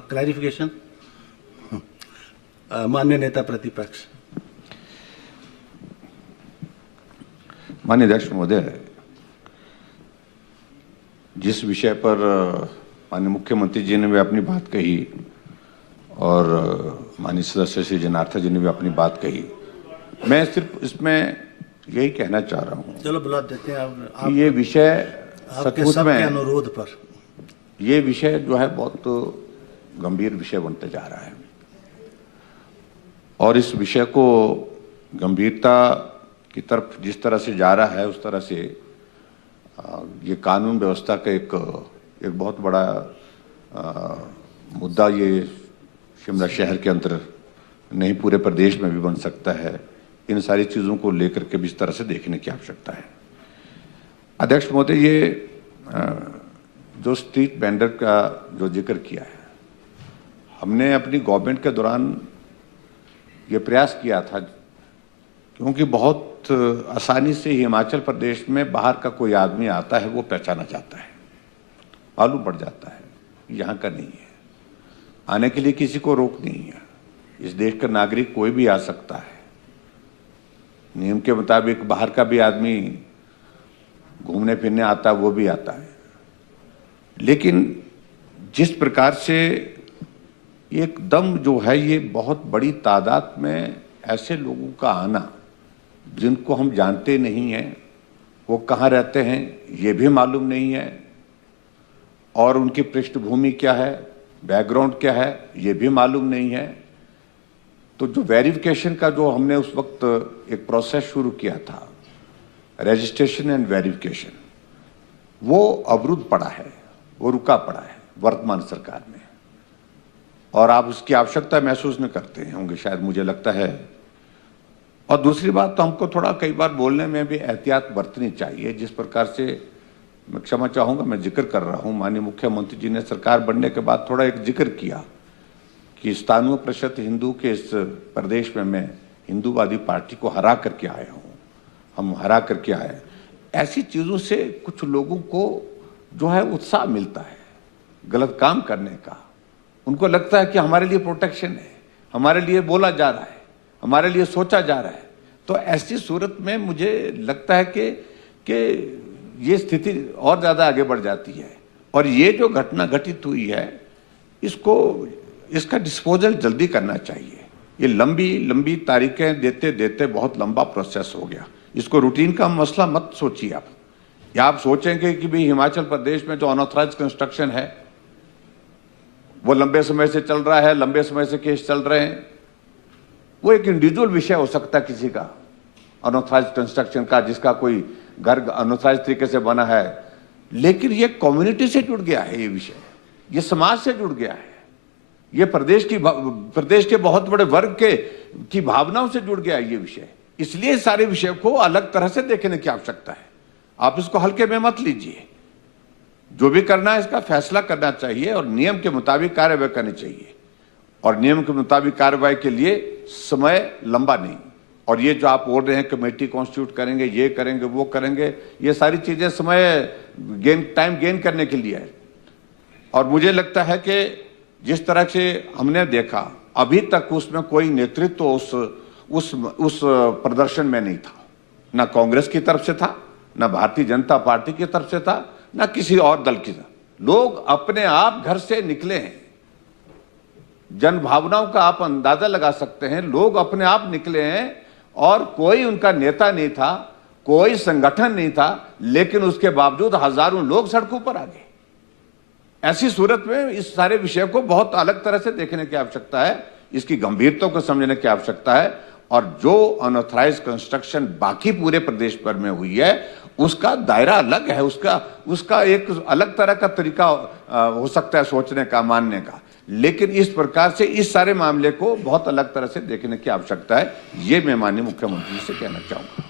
Clarification. माननीय नेता प्रतिपक्ष। माननीय अध्यक्ष महोदय, जिस विषय पर माननीय मुख्यमंत्री जी ने भी अपनी बात कही और माननीय सदस्य श्री जनार्था जी ने भी अपनी बात कही, मैं सिर्फ इसमें यही कहना चाह रहा हूँ। चलो बुला देते हैं आप ये विषय सचमुच में अनुरोध पर ये विषय जो है बहुत गंभीर विषय बनते जा रहा है और इस विषय को गंभीरता की तरफ जिस तरह से जा रहा है उस तरह से ये कानून व्यवस्था का एक बहुत बड़ा मुद्दा ये शिमला शहर के अंदर नहीं पूरे प्रदेश में भी बन सकता है। इन सारी चीज़ों को लेकर के भी इस तरह से देखने की आवश्यकता है। अध्यक्ष महोदय, ये जो स्ट्रीट वेंडर का जो जिक्र किया है, हमने अपनी गवर्नमेंट के दौरान ये प्रयास किया था, क्योंकि बहुत आसानी से हिमाचल प्रदेश में बाहर का कोई आदमी आता है वो पहचाना जाता है, मालूम पड़ जाता है यहाँ का नहीं है, आने के लिए किसी को रोक नहीं है। इस देश का नागरिक कोई भी आ सकता है, नियम के मुताबिक बाहर का भी आदमी घूमने फिरने आता है वो भी आता है। लेकिन जिस प्रकार से एकदम जो है ये बहुत बड़ी तादाद में ऐसे लोगों का आना जिनको हम जानते नहीं हैं, वो कहाँ रहते हैं ये भी मालूम नहीं है और उनकी पृष्ठभूमि क्या है, बैकग्राउंड क्या है ये भी मालूम नहीं है। तो जो वेरिफिकेशन का जो हमने उस वक्त एक प्रोसेस शुरू किया था, रजिस्ट्रेशन एंड वेरिफिकेशन, वो अवरुद्ध पड़ा है, वो रुका पड़ा है वर्तमान सरकार में और आप उसकी आवश्यकता महसूस नहीं करते होंगे शायद, मुझे लगता है। और दूसरी बात तो हमको थोड़ा कई बार बोलने में भी एहतियात बरतनी चाहिए। जिस प्रकार से मैं क्षमा चाहूँगा, मैं जिक्र कर रहा हूँ, माननीय मुख्यमंत्री जी ने सरकार बनने के बाद थोड़ा एक जिक्र किया कि 97% हिंदू के इस प्रदेश में मैं हिंदूवादी पार्टी को हरा करके आया हूँ, हम हरा करके आए। ऐसी चीज़ों से कुछ लोगों को जो है उत्साह मिलता है गलत काम करने का। उनको लगता है कि हमारे लिए प्रोटेक्शन है, हमारे लिए बोला जा रहा है, हमारे लिए सोचा जा रहा है। तो ऐसी सूरत में मुझे लगता है कि ये स्थिति और ज़्यादा आगे बढ़ जाती है और ये जो घटना घटित हुई है इसका डिस्पोजल जल्दी करना चाहिए। ये लंबी तारीखें देते देते बहुत लंबा प्रोसेस हो गया। इसको रूटीन का मसला मत सोचिए आप, या आप सोचेंगे कि भाई हिमाचल प्रदेश में जो अनऑथराइज्ड कंस्ट्रक्शन है वो लंबे समय से चल रहा है, लंबे समय से केस चल रहे हैं। वो एक इंडिविजुअल विषय हो सकता है किसी का अनऑथराइज्ड कंस्ट्रक्शन का, जिसका कोई घर अनऑथराइज्ड तरीके से बना है, लेकिन ये कम्युनिटी से जुड़ गया है, ये विषय ये समाज से जुड़ गया है, ये प्रदेश के बहुत बड़े वर्ग की भावनाओं से जुड़ गया है ये विषय। इसलिए सारे विषय को अलग तरह से देखने की आवश्यकता है। आप इसको हल्के में मत लीजिए, जो भी करना है इसका फैसला करना चाहिए और नियम के मुताबिक कार्रवाई करनी चाहिए और नियम के मुताबिक कार्रवाई के लिए समय लंबा नहीं। और ये जो आप बोल रहे हैं कमेटी कॉन्स्टिट्यूट करेंगे, ये करेंगे, वो करेंगे, ये सारी चीजें समय टाइम गेन करने के लिए है। और मुझे लगता है कि जिस तरह से हमने देखा अभी तक उसमें कोई नेतृत्व उस प्रदर्शन में नहीं था, ना कांग्रेस की तरफ से था, ना भारतीय जनता पार्टी की तरफ से था, ना किसी और दल की तरफ। लोग अपने आप घर से निकले हैं, जन भावनाओं का आप अंदाजा लगा सकते हैं। लोग अपने आप निकले हैं और कोई उनका नेता नहीं था, कोई संगठन नहीं था, लेकिन उसके बावजूद हजारों लोग सड़कों पर आ गए। ऐसी सूरत में इस सारे विषय को बहुत अलग तरह से देखने की आवश्यकता है, इसकी गंभीरता को समझने की आवश्यकता है और जो अनऑथराइज्ड कंस्ट्रक्शन बाकी पूरे प्रदेश भर में हुई है उसका दायरा अलग है, उसका एक अलग तरह का तरीका हो सकता है सोचने का, मानने का। लेकिन इस प्रकार से इस सारे मामले को बहुत अलग तरह से देखने की आवश्यकता है, ये मैं माननीय मुख्यमंत्री से कहना चाहूंगा।